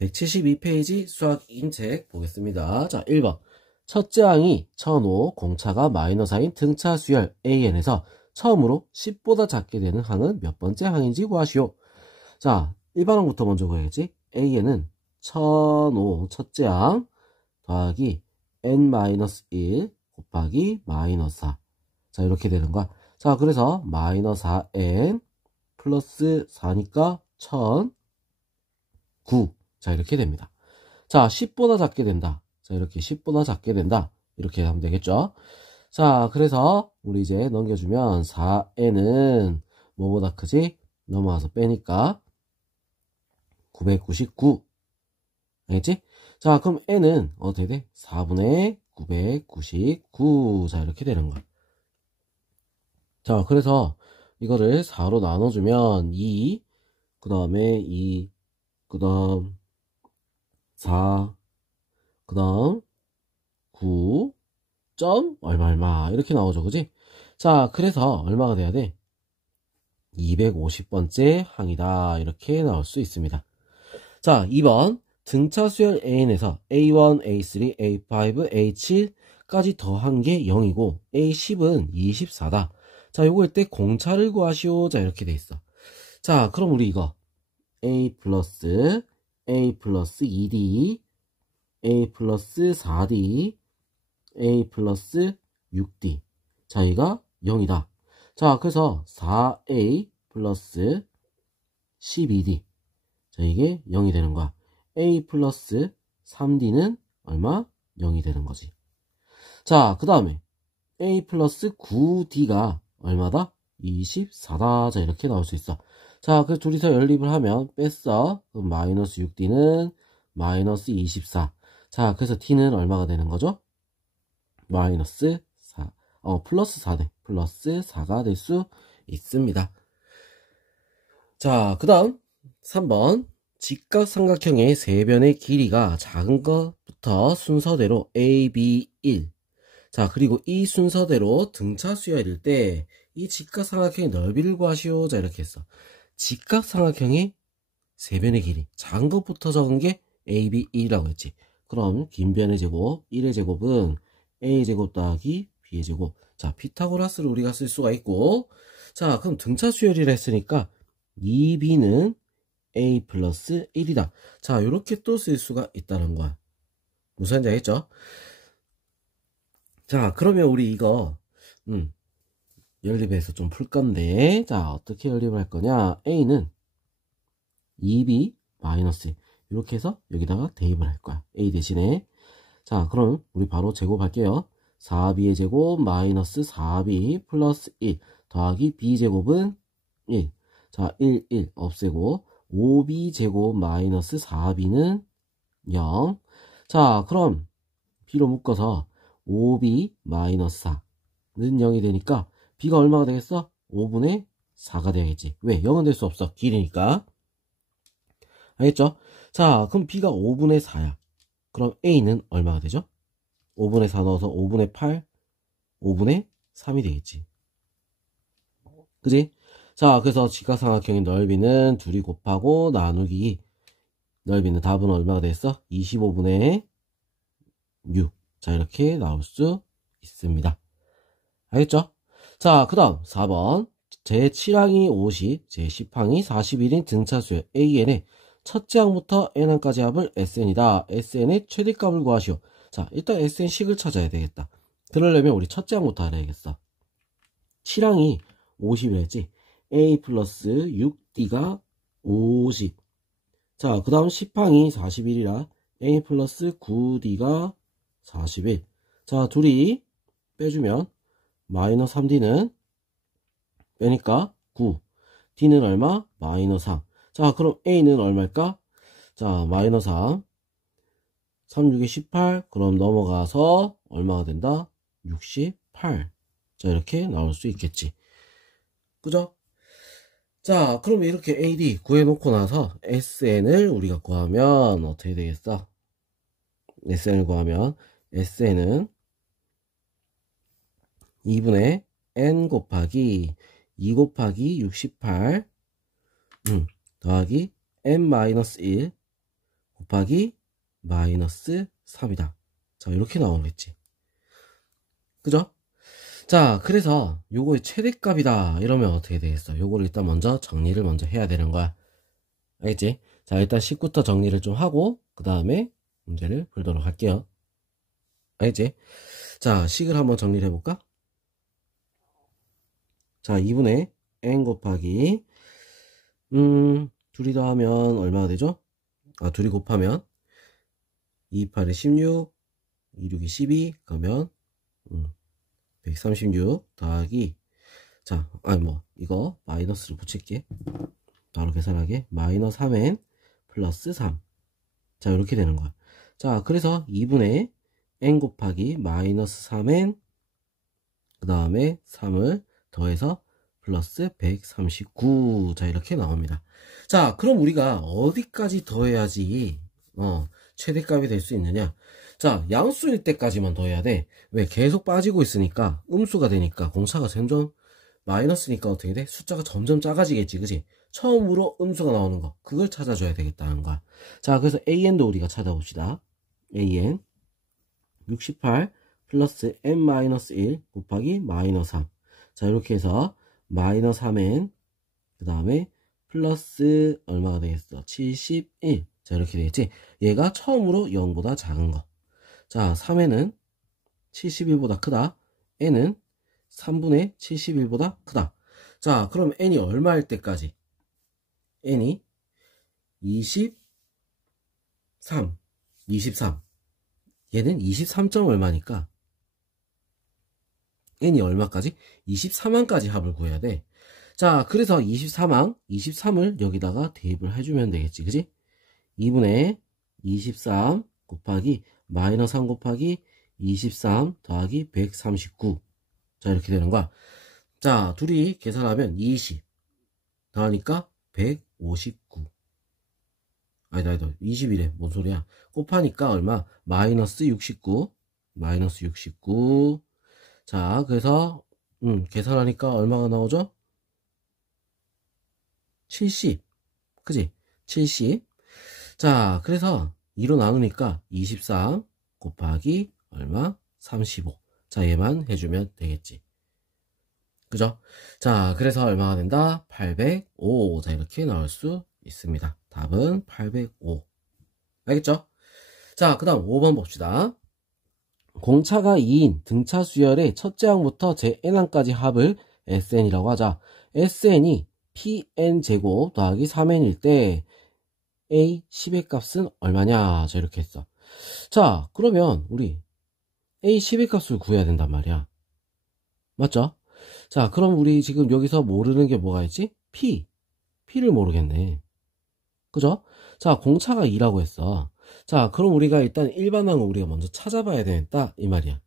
172페이지 수학 인책 보겠습니다. 자, 1번. 첫째 항이 1005, 공차가 -4인 등차 수열 AN에서 처음으로 10보다 작게 되는 항은 몇 번째 항인지 구하시오. 자, 1번항부터 먼저 구해야지. AN은 1005 첫째 항 더하기 n-1 곱하기 -4. 자, 이렇게 되는 거야. 자, 그래서 -4n 플러스 4니까 1009. 자, 이렇게 됩니다. 자, 10보다 작게 된다. 자, 이렇게 10보다 작게 된다. 이렇게 하면 되겠죠. 자, 그래서 우리 이제 넘겨주면 4n은 뭐보다 크지? 넘어와서 빼니까 999. 알겠지? 자, 그럼 n은 어떻게 돼? 4분의 999. 자, 이렇게 되는 거야. 자, 그래서 이거를 4로 나눠주면 2, 그 다음에 2, 그 다음 4, 그 다음 9, 점 얼마 이렇게 나오죠. 그지? 자, 그래서 얼마가 돼야 돼? 250번째 항이다. 이렇게 나올 수 있습니다. 자, 2번 등차 수열 AN에서 A1, A3, A5, A7까지 더한 게 0이고 A10은 24다. 자, 요거일 때 공차를 구하시오. 자, 이렇게 돼 있어. 자, 그럼 우리 이거 A 플러스 2D, A 플러스 4D, A 플러스 6D. 자, 얘가 0이다. 자, 그래서 4A 플러스 12D. 자, 이게 0이 되는 거야. A 플러스 3D는 얼마? 0이 되는 거지. 자, 그 다음에 A 플러스 9D가 얼마다? 24다. 자, 이렇게 나올 수 있어. 자, 그 둘이서 연립을 하면 뺐어. 그럼 마이너스 6D는 마이너스 24. 자, 그래서 D는 얼마가 되는 거죠? 마이너스 4. 플러스 4네. 플러스 4가 될 수 있습니다. 자, 그 다음 3번. 직각삼각형의 세변의 길이가 작은 것부터 순서대로 A, B, 1. 자, 그리고 이 순서대로 등차 수열일 때 이 직각삼각형의 넓이를 구하시오. 자, 이렇게 했어. 직각삼각형의 세변의 길이 작은 것부터 적은 게 A, B, 1이라고 했지. 그럼 긴 변의 제곱 1의 제곱은 A의 제곱 더하기 B의 제곱. 자, 피타고라스를 우리가 쓸 수가 있고, 자, 그럼 등차 수열이라 했으니까 2B는 A 플러스 1이다. 자, 요렇게 또 쓸 수가 있다는 거야. 무슨 말인지 알겠죠? 자, 그러면 우리 이거 연립해서 좀 풀 건데, 자, 어떻게 연립을 할 거냐? A는 2B 마이너스 이렇게 해서 여기다가 대입을 할 거야. A 대신에. 자, 그럼 우리 바로 제곱할게요. 4B의 제곱 마이너스 4B 플러스 1 더하기 B제곱은 1. 자, 1, 1 없애고 5B 제곱 마이너스 4B는 0. 자, 그럼 B로 묶어서 5B 마이너스 4는 0이 되니까 B가 얼마가 되겠어? 5분의 4가 되겠지. 왜? 0은 될 수 없어. 길이니까. 알겠죠? 자, 그럼 B가 5분의 4야. 그럼 A는 얼마가 되죠? 5분의 4 넣어서 5분의 8, 5분의 3이 되겠지. 그지? 자, 그래서 직각삼각형의 넓이는 둘이 곱하고 나누기 넓이는 답은 얼마가 됐어? 25분의 6. 자, 이렇게 나올 수 있습니다. 알겠죠? 자, 그 다음 4번. 제7항이 50, 제10항이 41인 등차수열 AN의 첫째 항부터 n항까지 합을 SN이다. SN의 최대값을 구하시오. 자, 일단 SN식을 찾아야 되겠다. 그러려면 우리 첫째 항부터 알아야겠어. 7항이 50이라 했지. A 플러스 6D가 50. 자, 그 다음 10항이 41이라 A 플러스 9D가 41. 자, 둘이 빼주면 마이너스 3D는 빼니까 9. D는 얼마? 마이너스 3. 자, 그럼 A는 얼마일까? 자, 마이너스 3. 3, 6에 18. 그럼 넘어가서 얼마가 된다? 68. 자, 이렇게 나올 수 있겠지. 그죠? 자, 그럼 이렇게 AD 구해놓고 나서 SN을 우리가 구하면 어떻게 되겠어? SN을 구하면 SN은 2분의 N 곱하기 2 곱하기 68 더하기 N-1 곱하기 마이너스 3이다. 자, 이렇게 나오겠지. 그죠? 자, 그래서 요거의 최대값이다. 이러면 어떻게 되겠어? 요거를 일단 먼저 정리를 먼저 해야 되는 거야. 알겠지? 자, 일단 10부터 정리를 좀 하고, 그 다음에 문제를 풀도록 할게요. 알겠지? 자, 식을 한번 정리를 해볼까? 자, 2분의 n 곱하기, 둘이 더하면 얼마가 되죠? 아, 둘이 곱하면, 2, 8에 16, 2, 6이 12, 그러면, 136 더하기, 자, 아니 뭐, 이거 마이너스를 붙일게. 바로 계산하게. 마이너스 3n 플러스 3. 자, 이렇게 되는 거야. 자, 그래서 2분의 n 곱하기 마이너스 3n, 그 다음에 3을 더해서 플러스 139. 자, 이렇게 나옵니다. 자, 그럼 우리가 어디까지 더해야지 최대값이 될 수 있느냐? 자, 양수일 때까지만 더해야 돼. 왜? 계속 빠지고 있으니까 음수가 되니까 공차가 점점 마이너스니까 어떻게 돼? 숫자가 점점 작아지겠지, 그지? 처음으로 음수가 나오는 거, 그걸 찾아줘야 되겠다는 거야. 자, 그래서 an도 우리가 찾아봅시다. an 68 플러스 n-1 곱하기 마이너스 3. 자, 이렇게 해서 마이너스 3n, 그 다음에 플러스 얼마가 되겠어? 71. 자, 이렇게 되겠지? 얘가 처음으로 0보다 작은 거. 자, 3n은 71보다 크다. n은 3분의 71보다 크다. 자, 그럼 n이 얼마일 때까지? n이 23. 얘는 23점 얼마니까 n이 얼마까지? 24만까지 합을 구해야 돼. 자, 그래서 24만, 23을 여기다가 대입을 해주면 되겠지, 그지? 2분의 23 곱하기 마이너스 3 곱하기 23 더하기 139. 자, 이렇게 되는 거야. 자, 둘이 계산하면 20 더하니까 159. 아니다 21에 뭔 소리야. 곱하니까 얼마? 마이너스 69. 마이너스 69. 자, 그래서 계산하니까 얼마가 나오죠? 70. 그지? 70. 자, 그래서 2로 나누니까 23 곱하기 얼마? 35. 자, 얘만 해주면 되겠지. 그죠? 자, 그래서 얼마가 된다? 805. 자, 이렇게 나올 수 있습니다. 답은 805. 알겠죠? 자, 그 다음 5번 봅시다. 공차가 2인 등차 수열의 첫째 항부터 제 n항까지 합을 sn이라고 하자. sn이 pn제곱 더하기 3n일 때 a 10의 값은 얼마냐? 자, 이렇게 했어. 자, 그러면 우리 a 10의 값을 구해야 된단 말이야. 맞죠? 자, 그럼 우리 지금 여기서 모르는 게 뭐가 있지? p를 모르겠네. 그죠? 자, 공차가 2라고 했어. 자, 그럼 우리가 일단 일반항을 우리가 먼저 찾아봐야 되겠다 이 말이야.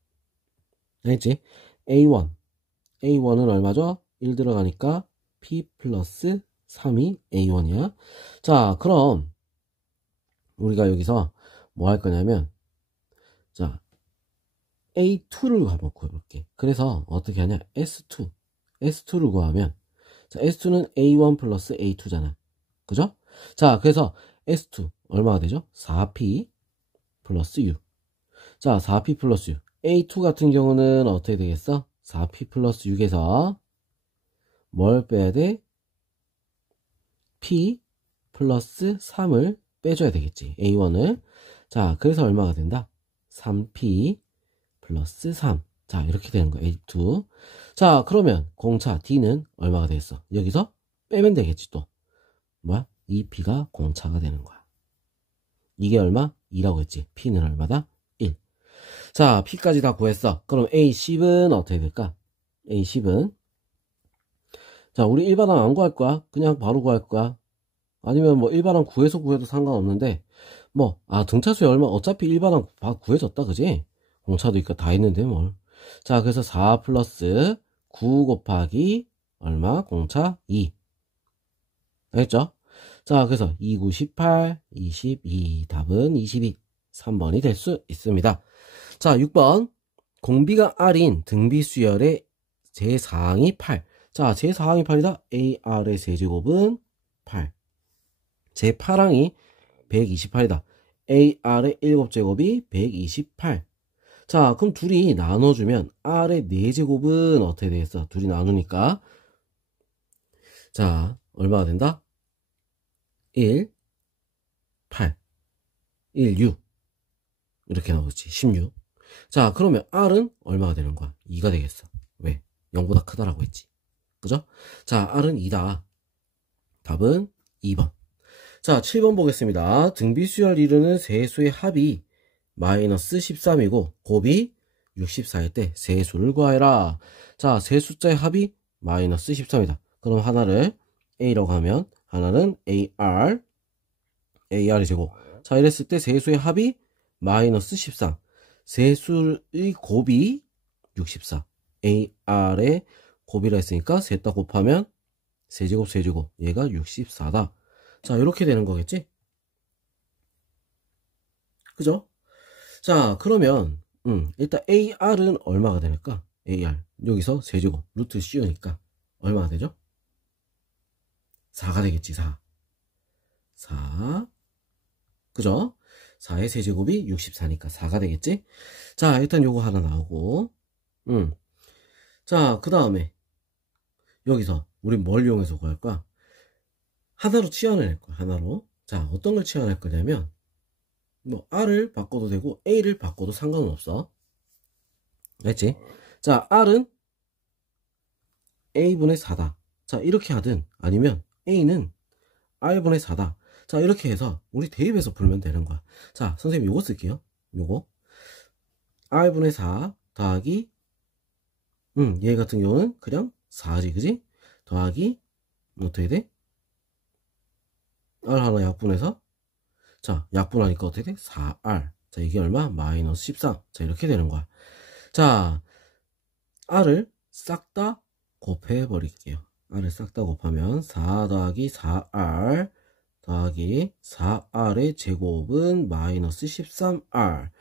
알겠지? A1은 얼마죠? 1 들어가니까 p 플러스 3이 A1이야. 자, 그럼 우리가 여기서 뭐 할 거냐면, 자, A2를 한번 구해볼게. 그래서 어떻게 하냐? S2를 구하면, 자, S2는 A1 플러스 A2잖아. 그죠? 자, 그래서 S2 얼마가 되죠? 4P 플러스 U. 자, 4P 플러스 U. A2 같은 경우는 어떻게 되겠어? 4P 플러스 6에서 뭘 빼야 돼? P 플러스 3을 빼줘야 되겠지. A1을. 자, 그래서 얼마가 된다? 3P 플러스 3. 자, 이렇게 되는 거야. A2. 자, 그러면 공차 D는 얼마가 되겠어? 여기서 빼면 되겠지, 또. 뭐야? 2P가 공차가 되는 거야. 이게 얼마? 2라고 했지. P는 얼마다? 1. 자, P까지 다 구했어. 그럼 A10은 어떻게 될까? A10은, 자, 우리 일반항 안 구할 거야? 그냥 바로 구할 거야? 아니면 뭐 일반항 구해서 구해도 상관없는데, 등차수에 얼마, 어차피 일반항 다 구해졌다, 그지? 공차도 있고 다 있는데 뭘. 자, 그래서 4 플러스 9 곱하기 얼마? 공차 2. 알겠죠? 자, 그래서 2, 9, 18, 22. 답은 22. 3번이 될 수 있습니다. 자, 6번. 공비가 R인 등비 수열의 제4항이 8. 자, 제4항이 8이다. AR의 세제곱은 8. 제8항이 128이다. AR의 7제곱이 128. 자, 그럼 둘이 나눠주면 R의 4제곱은 어떻게 되겠어? 둘이 나누니까. 자, 얼마가 된다? 1, 8, 1, 6. 이렇게 나오겠지. 16. 자, 그러면 R은 얼마가 되는 거야? 2가 되겠어. 왜? 0보다 크다라고 했지. 그죠? 자, R은 2다. 답은 2번. 자, 7번 보겠습니다. 등비수열 이루는 세 수의 합이 마이너스 13이고 곱이 64일 때 세 수를 구하여라. 자, 세 숫자의 합이 마이너스 13이다. 그럼 하나를 A라고 하면 하나는 AR의 제곱. 자, 이랬을 때 세 수의 합이 마이너스 13. 세 수의 곱이 64. AR의 곱이라 했으니까 셋 다 곱하면 세제곱 세제곱 얘가 64다. 자, 이렇게 되는 거겠지? 그죠? 자, 그러면 일단 AR은 얼마가 되니까? AR 여기서 세제곱 루트 씌우니까 얼마가 되죠? 4가 되겠지. 4 그죠? 4의 세제곱이 64니까 4가 되겠지? 자, 일단 요거 하나 나오고 자, 그 다음에 여기서 우리 뭘 이용해서 구할 거야? 하나로 치환을 할 거야. 하나로. 자, 어떤 걸 치환할 거냐면 뭐 R을 바꿔도 되고 A를 바꿔도 상관은 없어. 알지? 자, R은 A분의 4다. 자, 이렇게 하든 아니면 A는 R분의 4다. 자, 이렇게 해서 우리 대입해서 풀면 되는 거야. 자, 선생님 요거 쓸게요. 요거 R분의 4 더하기 얘 같은 경우는 그냥 4지, 그지? 더하기 어떻게 돼? R 하나 약분해서 자, 약분하니까 어떻게 돼? 4R. 자, 이게 얼마? 마이너스 13. 자, 이렇게 되는 거야. 자, R을 싹 다 곱해 버릴게요. R을 싹 다 곱하면 4 더하기 4R 더하기 4R의 제곱은 마이너스 13R.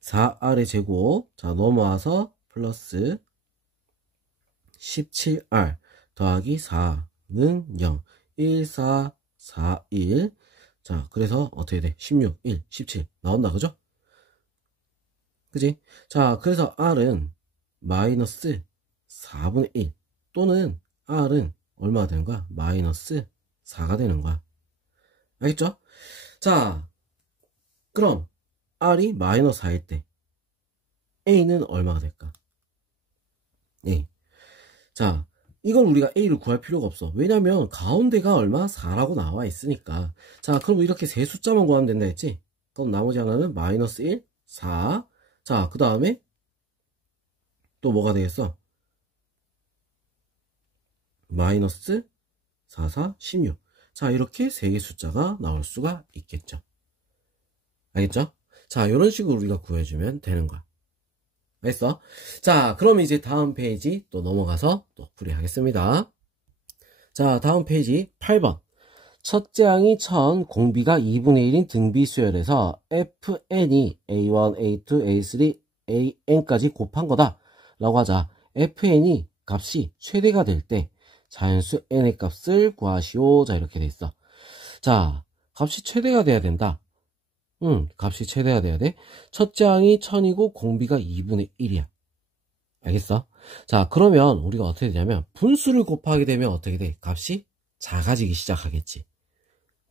4R의 제곱. 자, 넘어와서 플러스 17R 더하기 4는 0. 1, 4, 4, 1. 자, 그래서 어떻게 돼? 16, 1, 17 나온다, 그죠? 그지? 자, 그래서 R은 마이너스 4분의 1 또는 R은 얼마가 되는 거야? 마이너스 4가 되는 거야. 알겠죠? 자, 그럼 R이 마이너스 4일 때 A는 얼마가 될까? A. 자, 이건 우리가 A를 구할 필요가 없어. 왜냐면 가운데가 얼마? 4라고 나와 있으니까. 자, 그럼 이렇게 세 숫자만 구하면 된다 했지? 그럼 나머지 하나는 마이너스 1, 4. 자, 그 다음에 또 뭐가 되겠어? 마이너스 4, 4, 16. 자, 이렇게 세 개의 숫자가 나올 수가 있겠죠. 알겠죠? 자, 이런 식으로 우리가 구해주면 되는 거야. 알겠어? 자, 그럼 이제 다음 페이지 또 넘어가서 또 풀이하겠습니다. 자, 다음 페이지 8번. 첫째 항이 1000, 공비가 2분의 1인 등비수열에서 fn이 a1, a2, a3, an까지 곱한 거다 라고 하자. fn이 값이 최대가 될 때 자연수 n의 값을 구하시오. 자, 이렇게 돼 있어. 자, 값이 최대가 돼야 된다. 값이 최대가 돼야 돼. 첫째 항이 1000이고 공비가 2분의 1이야. 알겠어? 자, 그러면 우리가 어떻게 되냐면 분수를 곱하게 되면 어떻게 돼? 값이 작아지기 시작하겠지.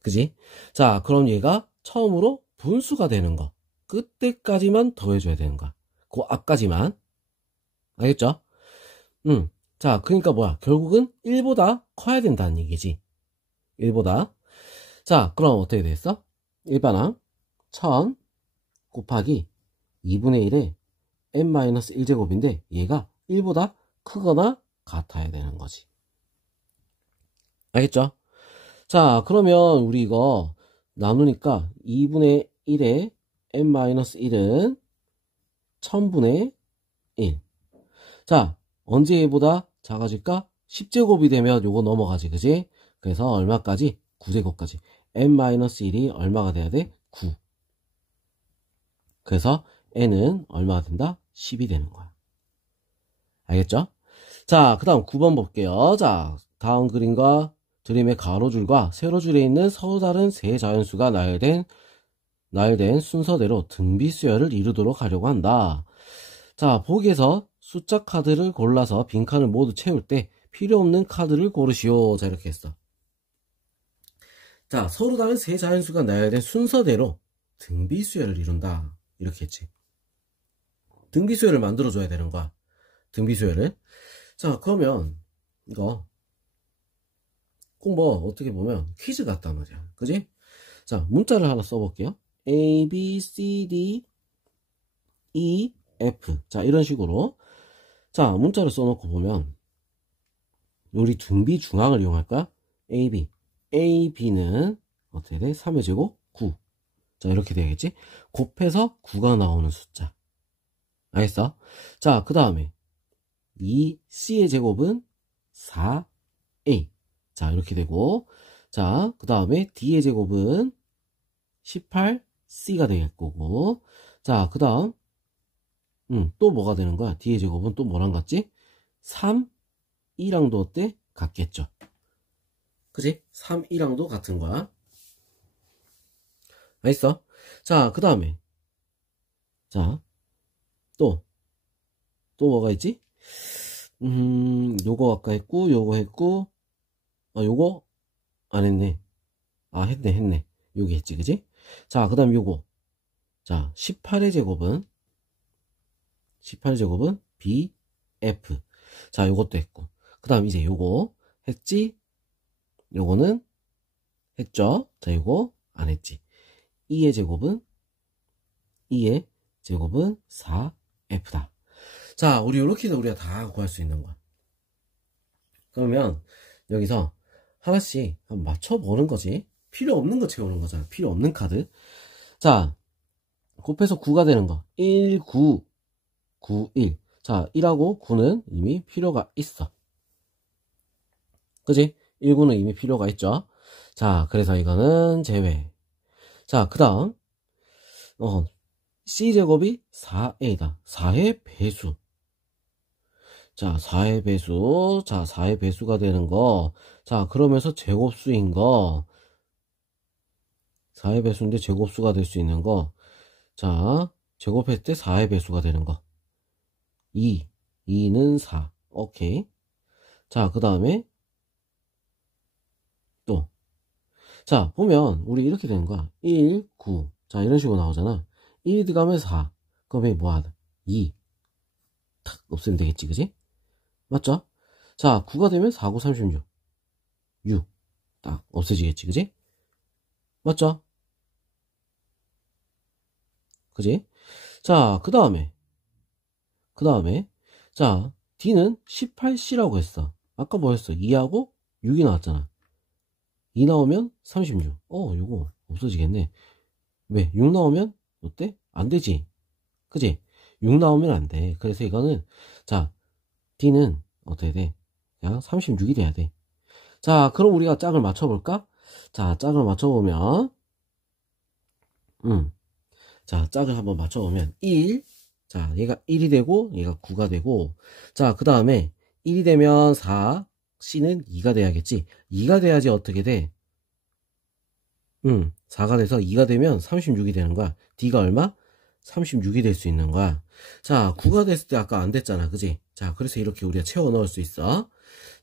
그지? 자, 그럼 얘가 처음으로 분수가 되는 거. 그때까지만 더해줘야 되는 거야. 그 앞까지만. 알겠죠? 자, 그러니까 뭐야? 결국은 1보다 커야 된다는 얘기지. 1보다. 자, 그럼 어떻게 됐어? 일반항 1000 곱하기 2분의 1에 n-1제곱인데 얘가 1보다 크거나 같아야 되는 거지. 알겠죠? 자, 그러면 우리 이거 나누니까 2분의 1에 n-1은 1000분의 1. 자, 언제 얘보다 작아질까? 10제곱이 되면 요거 넘어가지, 그지? 그래서 얼마까지? 9제곱까지. n-1이 얼마가 돼야 돼? 9. 그래서 n은 얼마가 된다? 10이 되는 거야. 알겠죠? 자, 그 다음 9번 볼게요. 자, 다음 그림과 드림의 가로줄과 세로줄에 있는 서로 다른 세 자연수가 나열된 나열된 순서대로 등비 수열을 이루도록 하려고 한다. 자, 보기에서 숫자 카드를 골라서 빈칸을 모두 채울 때 필요 없는 카드를 고르시오. 자, 이렇게 했어. 자, 서로 다른 세 자연수가 나열된 순서대로 등비 수열을 이룬다. 이렇게 했지. 등비 수열을 만들어줘야 되는 거야. 등비 수열을. 자, 그러면 이거 꼭 뭐 어떻게 보면 퀴즈 같단 말이야. 그지? 자, 문자를 하나 써볼게요. A, B, C, D, E, F. 자, 이런 식으로. 자, 문자를 써놓고 보면 우리 등비 중앙을 이용할까? A, B. A, B는 어떻게 돼? 3의 제곱 9. 자, 이렇게 되겠지? 곱해서 9가 나오는 숫자. 알겠어? 자, 그 다음에 이 C의 제곱은 4A. 자, 이렇게 되고, 자, 그 다음에 D의 제곱은 18C가 될 거고, 자, 그 다음, 또 뭐가 되는 거야? D의 제곱은 또 뭐랑 같지? 3E랑도 어때? 같겠죠. 그지? 3E랑도 같은 거야. 알겠어? 자, 그 다음에, 자, 또 뭐가 있지? 요거 아까 했고, 요거 했고, 요거 안 했네. 했네. 여기 했지, 그지? 자, 그 다음 요거. 자, 18의 제곱은 BF. 자, 요것도 했고. 그 다음 이제 요거 했지? 요거는 했죠? 자, 요거 안 했지. 2의 제곱은 4F다. 자, 이렇게 해서 우리가 다 구할 수 있는 거야. 그러면 여기서 하나씩 한번 맞춰보는 거지. 필요 없는 거 채우는 거잖아. 필요 없는 카드. 자, 곱해서 9가 되는 거. 1, 9, 9, 1. 자, 1하고 9는 이미 필요가 있어. 그지? 1, 9는 이미 필요가 있죠. 자, 그래서 이거는 제외. 자, 그 다음 C제곱이 4A다. 4의 배수. 자, 4의 배수. 자, 4의 배수가 되는 거. 자, 그러면서 제곱수인 거. 4의 배수인데 제곱수가 될 수 있는 거. 자, 제곱했을 때 4의 배수가 되는 거. 2는 4. 오케이. 자, 그 다음에 또. 자, 보면 우리 이렇게 되는 거야. 1, 9. 자, 이런 식으로 나오잖아. 1이 들어가면 4. 그러면 뭐하다? 2. 탁 없애면 되겠지, 그지? 맞죠? 자, 9가 되면 4, 9, 36. 6. 딱 없어지겠지, 그지? 맞죠? 그지? 자, 그 다음에. 자, D는 18C라고 했어. 아까 뭐였어? 2하고 6이 나왔잖아. 2 나오면 36. 요거 없어지겠네. 왜? 6 나오면 어때? 안 되지. 그지? 6 나오면 안 돼. 그래서 이거는, 자, D는 어떻게 돼? 그냥 36이 돼야 돼. 자, 그럼 우리가 짝을 맞춰볼까? 자, 짝을 맞춰보면, 자, 짝을 한번 맞춰보면, 1. 자, 얘가 1이 되고, 얘가 9가 되고, 자, 그 다음에 1이 되면 4, C는 2가 돼야겠지. 2가 돼야지 어떻게 돼? 4가 돼서 2가 되면 36이 되는 거야. D가 얼마? 36이 될 수 있는 거야. 자, 9가 됐을 때 아까 안 됐잖아. 그지? 자, 그래서 이렇게 우리가 채워 넣을 수 있어.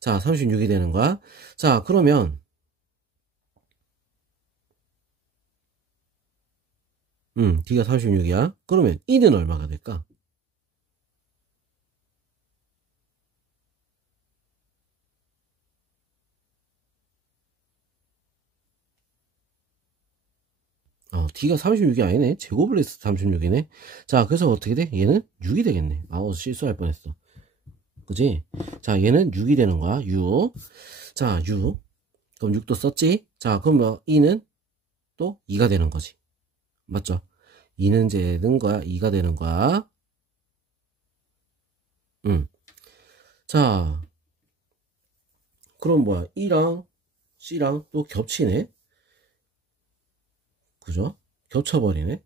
자, 36이 되는 거야. 자, 그러면, D가 36이야. 그러면 E는 얼마가 될까? D가 36이 아니네. 제곱을 해서 36이네. 자, 그래서 어떻게 돼? 얘는 6이 되겠네. 실수할 뻔했어. 그지? 자, 얘는 6이 되는 거야. 6. 자, 6. 그럼 6도 썼지? 자, 그럼 뭐, E는 또 2가 되는 거지. 맞죠? 2는 되는 거야. 2가 되는 거야. 자, 그럼 뭐야? E랑 C랑 또 겹치네? 그죠? 겹쳐버리네?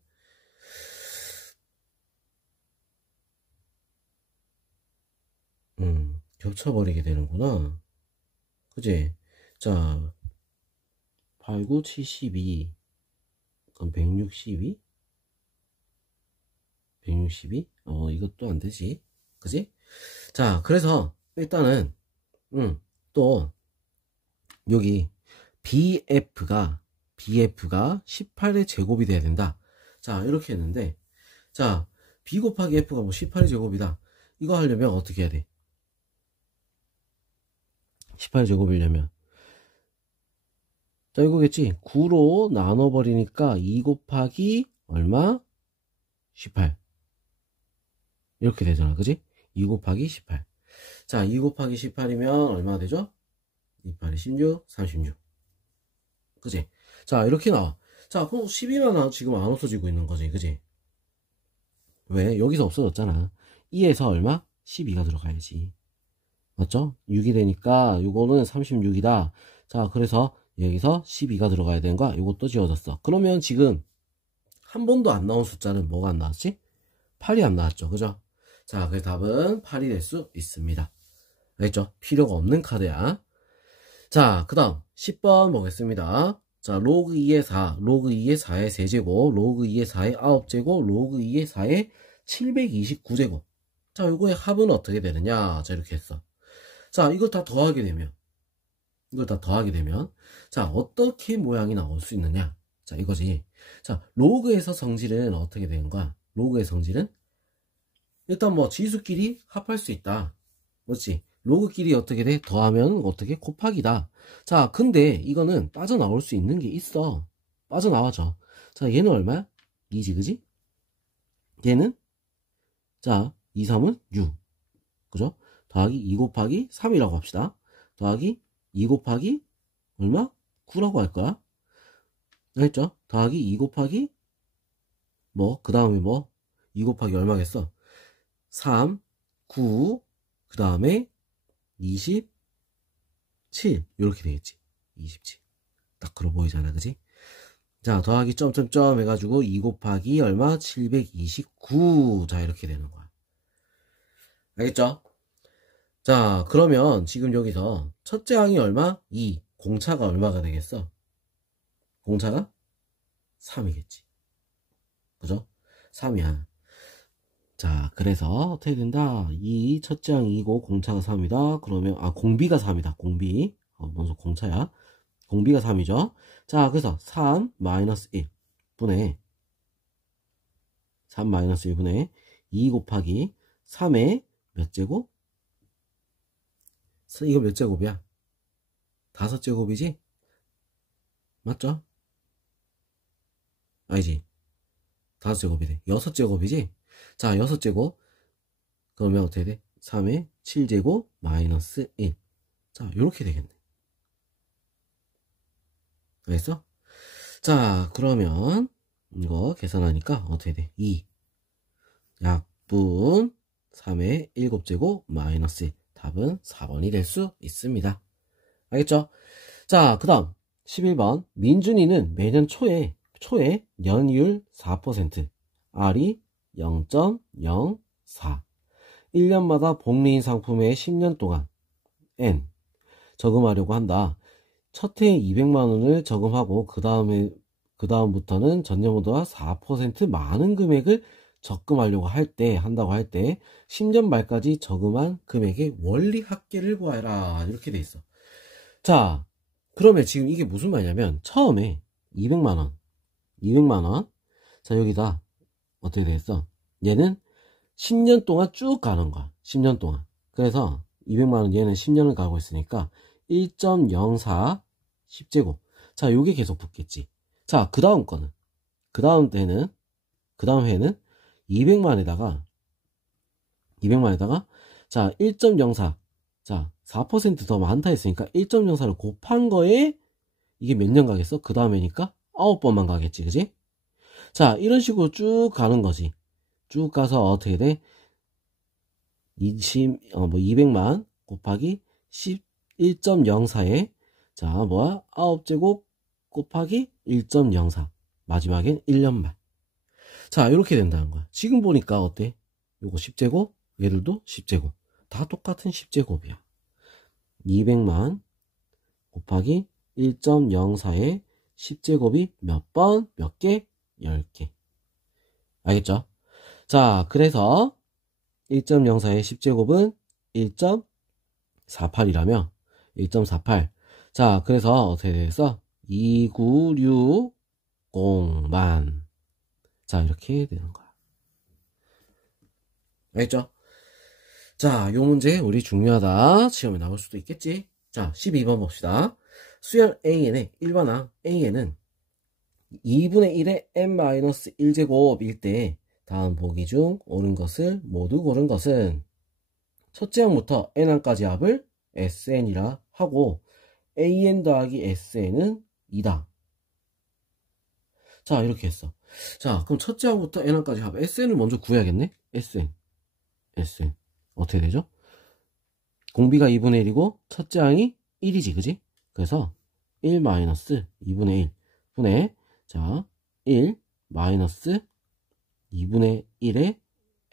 겹쳐버리게 되는구나. 그지? 자, 8, 9, 72. 그럼 162? 162? 이것도 안 되지. 그지? 자, 그래서 일단은, 또, 여기, BF가 18의 제곱이 돼야 된다. 자, 이렇게 했는데, 자, B 곱하기 F가 뭐 18의 제곱이다. 이거 하려면 어떻게 해야 돼? 18의 제곱이려면. 자, 이거겠지? 9로 나눠버리니까 2 곱하기 얼마? 18. 이렇게 되잖아. 그지? 2 곱하기 18. 자, 2 곱하기 18이면 얼마 되죠? 2, 8, 16, 36. 그지? 자, 이렇게 나와. 자, 그럼 12만 지금 안 없어지고 있는 거지. 그지? 왜? 여기서 없어졌잖아. 2에서 얼마? 12가 들어가야지. 맞죠? 6이 되니까 요거는 36이다. 자, 그래서 여기서 12가 들어가야 되는 거야. 요것도 지워졌어. 그러면 지금 한 번도 안 나온 숫자는 뭐가 안 나왔지? 8이 안 나왔죠. 그죠? 자, 그 답은 8이 될 수 있습니다. 알겠죠? 필요가 없는 카드야. 자, 그 다음 10번 보겠습니다. 자, 로그 2의 4, 로그 2의 4의 세제곱, 로그 2의 4의 9제곱, 로그 2의 4의 729제곱. 자, 요거의 합은 어떻게 되느냐? 자, 이렇게 했어. 자, 이걸 다 더하게 되면, 자, 어떻게 모양이 나올 수 있느냐? 자, 이거지. 자, 로그에서 성질은 어떻게 되는 거야? 로그의 성질은? 일단 뭐 지수끼리 합할 수 있다. 그렇지? 로그끼리 어떻게 돼? 더하면 어떻게? 곱하기다. 자, 근데 이거는 빠져나올 수 있는 게 있어. 빠져나와죠. 자, 얘는 얼마야? 2지, 그지? 얘는? 자, 2, 3은 6. 그죠? 더하기 2 곱하기 3이라고 합시다. 더하기 2 곱하기 얼마? 9라고 할 거야. 알겠죠? 더하기 2 곱하기 뭐? 그 다음에 뭐? 2 곱하기 얼마겠어? 3, 9, 그 다음에 27 이렇게 되겠지. 27 딱 그러 보이잖아. 그지? 자, 더하기 점점점 해가지고 2 곱하기 얼마? 729. 자, 이렇게 되는 거야. 알겠죠? 자, 그러면 지금 여기서 첫째 항이 얼마? 2. 공차가 얼마가 되겠어? 공차가 3이겠지. 그죠? 3이야. 자, 그래서 어떻게 된다? 이 첫째 항이 2고 공차가 3이다. 그러면 공비가 3이다. 공비. 먼저 공차야. 공비가 3이죠. 자, 그래서 3 마이너스 1 분의 3 마이너스 1분의 2 곱하기 3의 몇 제곱? 이거 몇 제곱이야? 5제곱이지? 맞죠? 아니지. 5제곱이래. 6제곱이지? 자, 6제곱. 그러면 어떻게 돼? 3의 7제곱 마이너스 1. 자, 요렇게 되겠네. 알겠어? 자, 그러면 이거 계산하니까 어떻게 돼? 2 약분 3의 7제곱 마이너스 1. 답은 4번이 될 수 있습니다. 알겠죠? 자, 그 다음 11번. 민준이는 매년 초에 연이율 4%, R이 0.04, 1년마다 복리인 상품에 10년 동안 N 저금하려고 한다. 첫 해에 200만원을 저금하고 그 다음부터는 전년보다 4% 많은 금액을 적금하려고 한다고 할 때 10년 말까지 저금한 금액의 원리 합계를 구하라. 이렇게 돼 있어. 자, 그러면 지금 이게 무슨 말이냐면 처음에 200만원. 자, 여기다 어떻게 되겠어? 얘는 10년 동안 쭉 가는 거야. 10년 동안. 그래서 200만원 얘는 10년을 가고 있으니까 1.04 10제곱. 자, 요게 계속 붙겠지. 자, 그 다음 해는 200만에다가 자, 1.04. 자, 4% 더 많다 했으니까 1.04를 곱한 거에 이게 몇 년 가겠어? 그 다음에니까 9번만 가겠지. 그지? 자, 이런 식으로 쭉 가는 거지. 쭉 가서 어떻게 돼? 200만 곱하기 1.04에 자, 뭐야? 9제곱 곱하기 1.04. 마지막엔 1년만. 자, 이렇게 된다는 거야. 지금 보니까 어때? 요거 10제곱, 얘들도 10제곱. 다 똑같은 10제곱이야. 200만 곱하기 1.04에 10제곱이 몇 번, 몇 개? 10개. 알겠죠? 자, 그래서 1.04의 10제곱은 1.48이라며 1.48. 자, 그래서 어떻게 되겠어? 2960만. 자, 이렇게 되는 거야. 알겠죠? 자, 요 문제 우리 중요하다. 시험에 나올 수도 있겠지? 자, 12번 봅시다. 수열 AN의 일반항 AN은 2분의 1의 n-1제곱일 때 다음 보기 중 옳은 것을 모두 고른 것은 첫째 항부터 n항까지 합을 SN이라 하고 AN 더하기 SN은 2다. 자, 이렇게 했어. 자, 그럼 첫째 항부터 n항까지 합 SN을 먼저 구해야겠네? SN 어떻게 되죠? 공비가 2분의 1이고 첫째 항이 1이지, 그지? 그래서 1 마이너스 2분의 1 분의 자 1 마이너스 2분의 1의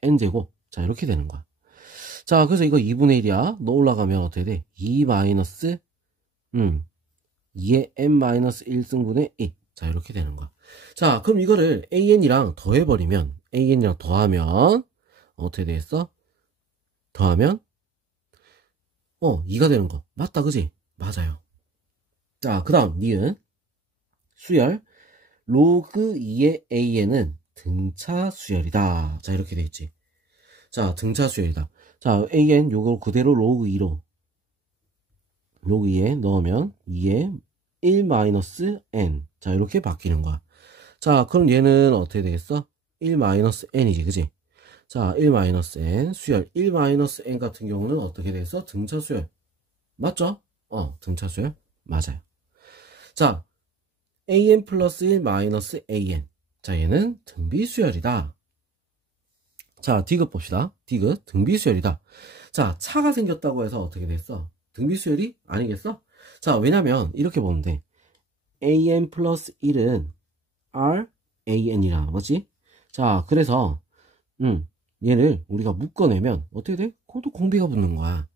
n제곱. 자, 이렇게 되는 거야. 자, 그래서 이거 2분의 1이야. 너 올라가면 어떻게 돼? 2 마이너스 2의 n 마이너스 1승분의 1. 자, 이렇게 되는 거야. 자, 그럼 이거를 an이랑 더해버리면 an이랑 더하면 어떻게 되겠어? 더하면 2가 되는 거 맞다, 그지? 맞아요. 자, 그 다음 니은 수열 로그 2의 an은 등차 수열이다. 자, 이렇게 돼 있지. 자, 등차 수열이다. 자, an 요걸 그대로 로그 2로 로그 2에 넣으면 2에 1-n. 자, 이렇게 바뀌는 거야. 자, 그럼 얘는 어떻게 되겠어? 1-n이지, 그지? 자, 1-n 수열 1-n 같은 경우는 어떻게 되겠어? 등차 수열. 맞죠? 등차 수열 맞아요. 자, an 플러스 1 마이너스 an. 자, 얘는 등비수열이다. 자, 디귿 봅시다. 디귿 등비수열이다. 자, 차가 생겼다고 해서 어떻게 됐어? 등비수열이 아니겠어? 자, 왜냐면 이렇게 보면 돼. an 플러스 1은 r an이라 맞지? 자, 그래서 얘를 우리가 묶어내면 어떻게 돼? 그것도 공비가 붙는 거야.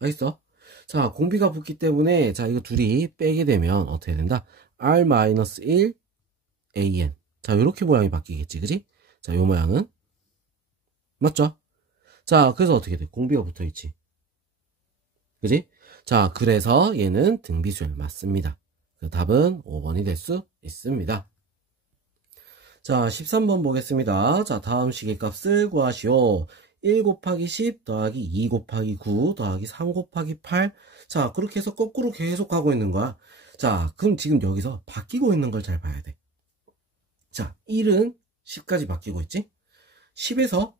알겠어? 자, 공비가 붙기 때문에 자, 이거 둘이 빼게 되면 어떻게 된다? r-1 an. 자, 이렇게 모양이 바뀌겠지, 그지? 자, 요 모양은 맞죠? 자, 그래서 어떻게 돼? 공비가 붙어있지, 그지? 자, 그래서 얘는 등비수열 맞습니다. 그 답은 5번이 될 수 있습니다. 자, 13번 보겠습니다. 자, 다음 시계값을 구하시오. 1 곱하기 10 더하기 2 곱하기 9 더하기 3 곱하기 8. 자, 그렇게 해서 거꾸로 계속 가고 있는 거야. 자, 그럼 지금 여기서 바뀌고 있는 걸 잘 봐야 돼. 자, 1은 10까지 바뀌고 있지? 10에서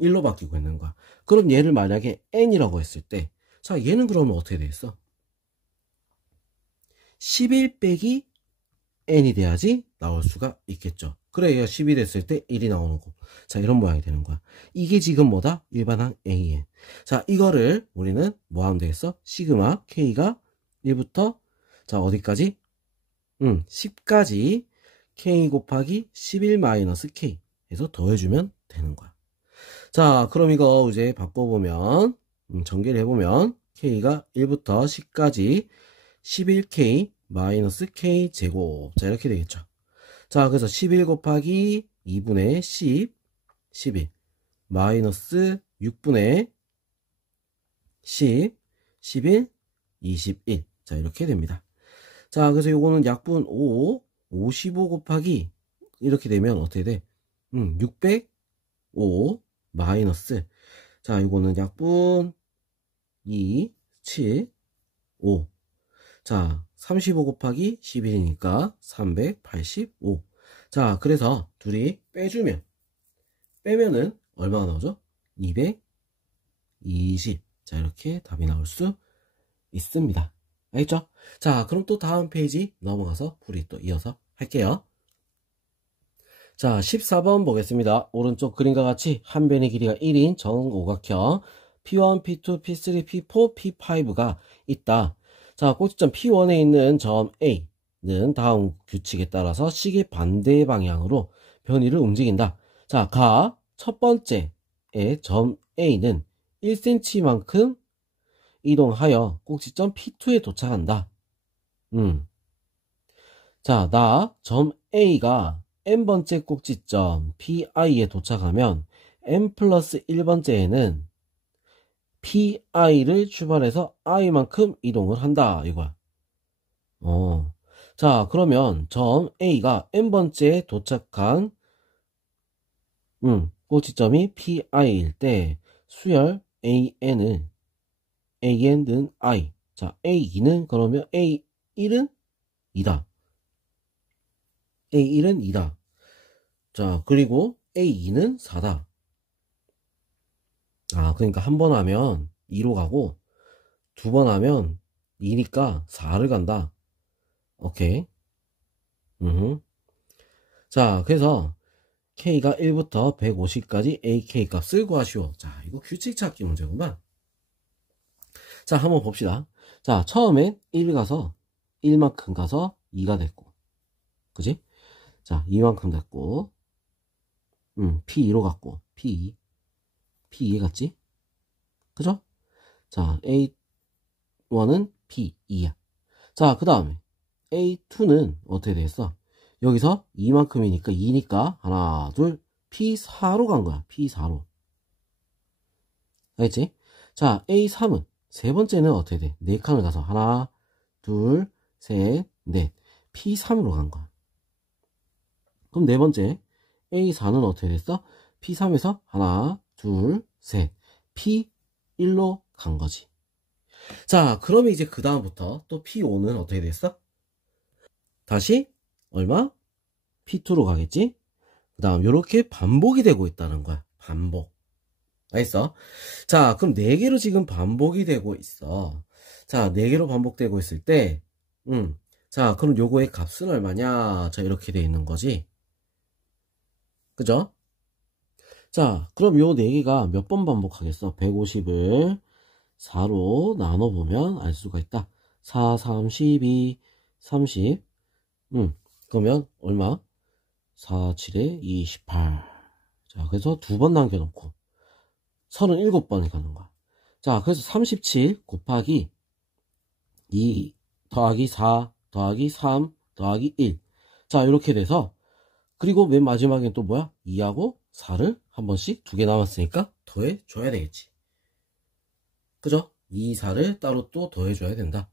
1로 바뀌고 있는 거야. 그럼 얘를 만약에 n이라고 했을 때, 자, 얘는 그러면 어떻게 되겠어? 11 빼기 n이 돼야지 나올 수가 있겠죠. 그래, 얘가 10이 됐을 때 1이 나오는 거. 자, 이런 모양이 되는 거야. 이게 지금 뭐다? 일반항 an. 자, 이거를 우리는 뭐 하면 되겠어? 시그마 k가 1부터 자, 어디까지? 10까지 k 곱하기 11-k 해서 더해주면 되는 거야. 자, 그럼 이거 이제 바꿔보면 전개를 해보면 k가 1부터 10까지 11k 마이너스 k 제곱. 자, 이렇게 되겠죠. 자, 그래서 11 곱하기 2분의 10 11 마이너스 6분의 10 11 21. 자, 이렇게 됩니다. 자, 그래서 요거는 약분 5 55 곱하기 이렇게 되면 어떻게 돼? 605 마이너스 자, 요거는 약분 2 7 5. 자, 35 곱하기 11이니까 385. 자, 그래서 둘이 빼면은 얼마가 나오죠? 220. 자, 이렇게 답이 나올 수 있습니다. 알겠죠? 자, 그럼 또 다음 페이지 넘어가서 우리 또 이어서 할게요. 자, 14번 보겠습니다. 오른쪽 그림과 같이 한 변의 길이가 1인 정오각형 P1, P2, P3, P4, P5가 있다. 자, 꼭지점 P1에 있는 점 A는 다음 규칙에 따라서 시계 반대 방향으로 변이를 움직인다. 자, 첫 번째의 점 A는 1cm만큼 이동하여 꼭지점 P2에 도착한다. 자, 나 점 A가 n번째 꼭지점 Pi에 도착하면 n 플러스 1번째에는 Pi를 출발해서 I만큼 이동을 한다 이거야. 자, 그러면 점 A가 n번째에 도착한 꼭지점이 Pi일 때 수열 AN은 I. 자, A2는 그러면 A1은 2다. A1은 2다. 자, 그리고 A2는 4다. 아, 그러니까 한 번 하면 2로 가고 두 번 하면 2니까 4를 간다. 오케이. 자, 그래서 K가 1부터 150까지 AK 값을 구하시오. 자, 이거 규칙 찾기 문제구만. 자, 한번 봅시다. 자, 처음엔 1 가서 1만큼 가서 2가 됐고, 그지? 자, 2만큼 됐고, P2로 갔고, P2 갔지? 그죠? 자, A1은 P2야. 자, 그 다음에 A2는 어떻게 되겠어? 여기서 2만큼이니까 2니까 하나, 둘, P4로 간 거야. P4로. 알겠지? 자, A3은 세 번째는 어떻게 돼? 4칸을 가서 하나, 둘, 셋, 넷. P3으로 간 거야. 그럼 네 번째 A4는 어떻게 됐어? P3에서 하나, 둘, 셋. P1로 간 거지. 자, 그러면 이제 그 다음부터 또 P5는 어떻게 됐어? 다시 얼마? P2로 가겠지? 그 다음 요렇게 반복이 되고 있다는 거야. 반복. 알겠어? 자, 그럼 4개로 지금 반복이 되고 있어. 자, 4개로 반복되고 있을 때 자, 그럼 요거의 값은 얼마냐? 자, 이렇게 돼 있는 거지. 그죠? 자, 그럼 요 4개가 몇 번 반복하겠어? 150을 4로 나눠보면 알 수가 있다. 4, 3, 12, 30. 그러면 얼마? 4, 7에 28. 자, 그래서 2번 남겨놓고 37번이 가는 거야. 자, 그래서 37 곱하기 2 더하기 4 더하기 3 더하기 1. 자, 이렇게 돼서 그리고 맨 마지막엔 또 뭐야? 2하고 4를 한 번씩 2개 남았으니까 더해줘야 되겠지. 그죠? 2, 4를 따로 또 더해줘야 된다.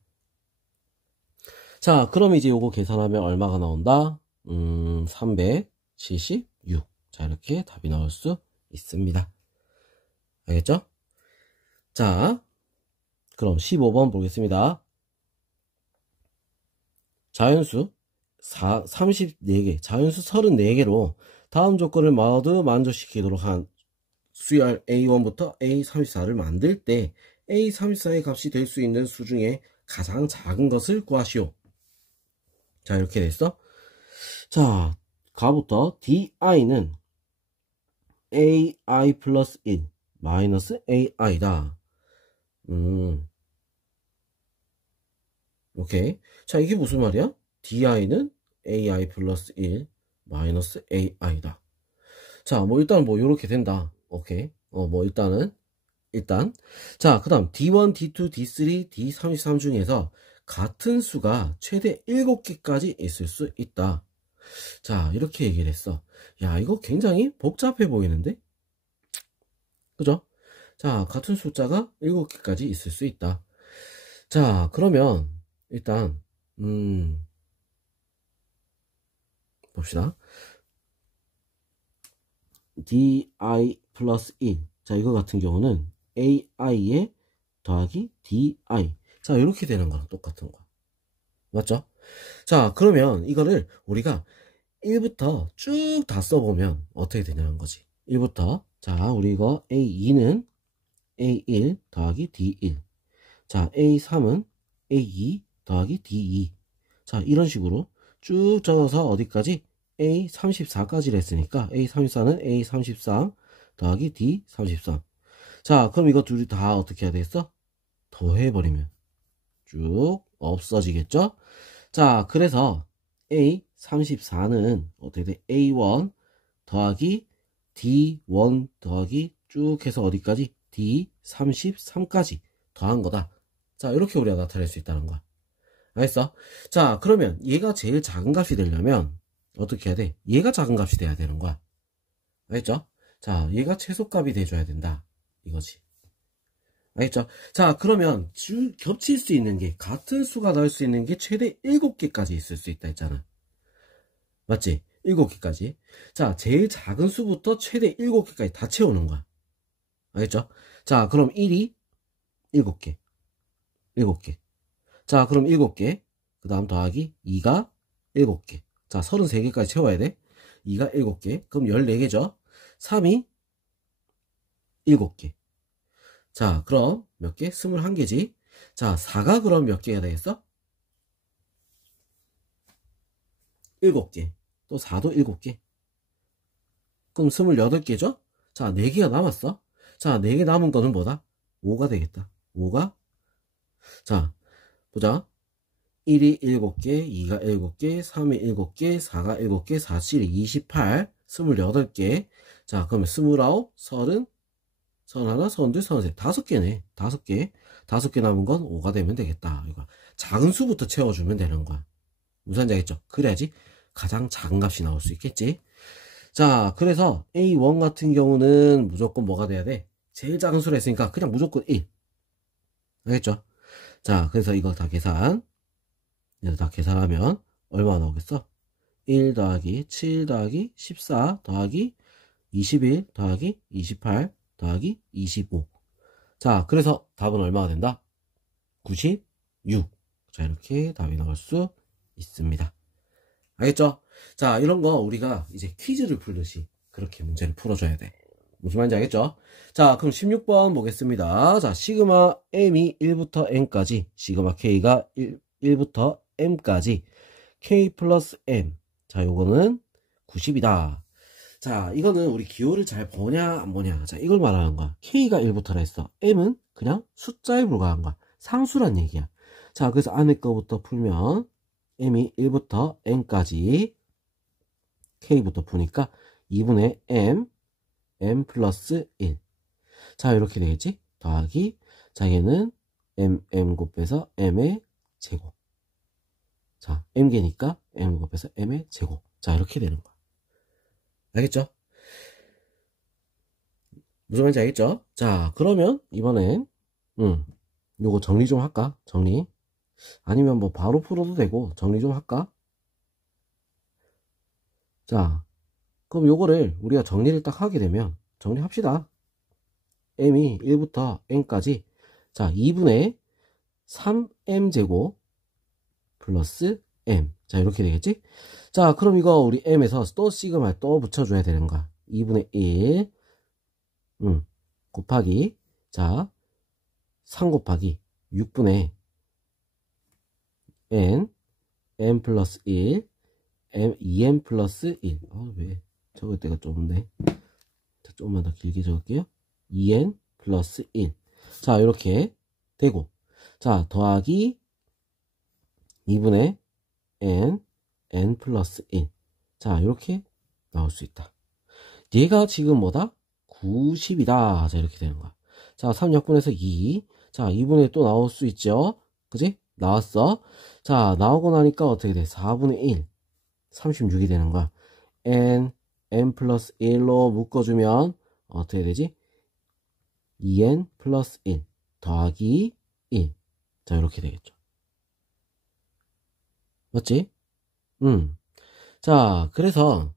자, 그럼 이제 요거 계산하면 얼마가 나온다? 376. 자, 이렇게 답이 나올 수 있습니다. 알겠죠? 자, 그럼 15번 보겠습니다. 자연수 34개, 자연수 34개로 다음 조건을 모두 만족시키도록 한 수열 A1부터 A34를 만들 때 A34의 값이 될 수 있는 수 중에 가장 작은 것을 구하시오. 자, 이렇게 됐어. 자, 가부터 DI는 AI 플러스 1 마이너스 AI다. 오케이. 자, 이게 무슨 말이야? DI는 AI 플러스 1 마이너스 AI다. 자, 뭐 일단 뭐 요렇게 된다. 오케이. 뭐 일단 자, 그 다음 D1, D2, D3, D33 중에서 같은 수가 최대 7개까지 있을 수 있다. 자, 이렇게 얘기를 했어. 야, 이거 굉장히 복잡해 보이는데? 그죠? 자, 같은 숫자가 7개까지 있을 수 있다. 자, 그러면 일단 봅시다. DI 플러스 1. 자, 이거 같은 경우는 AI에 더하기 DI. 자, 이렇게 되는 거랑 똑같은 거. 맞죠? 자, 그러면 이거를 우리가 1부터 쭉 다 써보면 어떻게 되냐는 거지. 1부터. 자, 우리 이거 A2는 A1 더하기 D1. 자, A3은 A2 더하기 D2. 자, 이런 식으로 쭉 적어서 어디까지? A34까지 했으니까 A34는 A33 더하기 D33. 자, 그럼 이거 둘이 다 어떻게 해야 되겠어? 더해버리면 쭉 없어지겠죠? 자, 그래서 A34는 어떻게 돼? A1 더하기 D1 더하기 쭉 해서 어디까지? D33까지 더한 거다. 자, 이렇게 우리가 나타낼 수 있다는 거야. 알겠어? 자, 그러면 얘가 제일 작은 값이 되려면 어떻게 해야 돼? 얘가 작은 값이 돼야 되는 거야. 알겠죠? 자, 얘가 최소값이 돼줘야 된다. 이거지. 알겠죠? 자, 그러면 겹칠 수 있는 게, 같은 수가 나올 수 있는 게 최대 7개까지 있을 수 있다 했잖아. 맞지? 7개까지. 자, 제일 작은 수부터 최대 7개까지 다 채우는 거야. 알겠죠? 자, 그럼 1이 7개. 7개. 자, 그럼 7개. 그 다음 더하기 2가 7개. 자, 33개까지 채워야 돼. 2가 7개. 그럼 14개죠? 3이 7개. 자, 그럼 몇 개? 21개지. 자, 4가 그럼 몇 개가 되겠어? 7개. 또 4도 7개. 그럼 28개죠? 자, 4개가 남았어. 자, 4개 남은 거는 뭐다? 5가 되겠다. 5가. 자, 보자. 1이 7개, 2가 7개, 3이 7개, 4가 7개, 4, 7이 28, 28개. 자, 그러면 29, 30, 31, 32, 33. 5개네. 5개. 5개 남은 건 5가 되면 되겠다. 이거. 작은 수부터 채워주면 되는 거야. 무슨 말인지 알겠죠? 그래야지 가장 작은 값이 나올 수 있겠지. 자, 그래서 A1 같은 경우는 무조건 뭐가 돼야 돼? 제일 작은 수라 했으니까 그냥 무조건 1. 알겠죠? 자, 그래서 이거 다 계산하면 얼마 나오겠어? 1 더하기 7 더하기 14 더하기 21 더하기 28 더하기 25. 자, 그래서 답은 얼마가 된다? 96. 자, 이렇게 답이 나올 수 있습니다. 알겠죠? 자, 이런 거 우리가 이제 퀴즈를 풀듯이 그렇게 문제를 풀어줘야 돼. 무슨 말인지 알겠죠? 자, 그럼 16번 보겠습니다. 자, 시그마 m이 1부터 n까지, 시그마 k가 1부터 m까지, k 플러스 m. 자, 요거는 90이다. 자, 이거는 우리 기호를 잘 보냐, 안 보냐. 자, 이걸 말하는 거야. k가 1부터라 했어. m은 그냥 숫자에 불과한 거야. 상수란 얘기야. 자, 그래서 안에 거부터 풀면, m이 1부터 n까지, k부터 푸니까 2분의 m 플러스 1. 자, 이렇게 되겠지? 더하기, 자, 얘는 m 곱해서 m의 제곱. 자, m개니까 m 곱해서 m의 제곱. 자, 이렇게 되는 거야. 알겠죠? 무슨 말인지 알겠죠? 자, 그러면 이번엔 요거 정리 좀 할까? 정리. 아니면 뭐 바로 풀어도 되고 정리 좀 할까? 자, 그럼 요거를 우리가 정리를 딱 하게 되면 정리합시다. m이 1부터 n까지, 자, 2분의 3m제곱 플러스 m. 자, 이렇게 되겠지? 자, 그럼 이거 우리 m에서 또 시그마 또 붙여줘야 되는 거야. 2분의 1 곱하기, 자, 3 곱하기 6분의 n 플러스 1 2n 플러스 1. 왜 적을 때가 좁은데. 자, 조금만 더 길게 적을게요. 2n 플러스 1. 자, 이렇게 되고, 자, 더하기 2분의 n 플러스 1. 자, 이렇게 나올 수 있다. 얘가 지금 뭐다? 90이다. 자, 이렇게 되는 거야. 자, 3약분해서 2. 자, 2분의 1 또 나올 수 있죠? 그지? 나왔어. 자, 나오고 나니까 어떻게 돼? 4분의 1. 36이 되는 거야. n 플러스 1로 묶어주면 어떻게 되지? 2n 플러스 1 더하기 1. 자, 이렇게 되겠죠. 맞지? 자, 그래서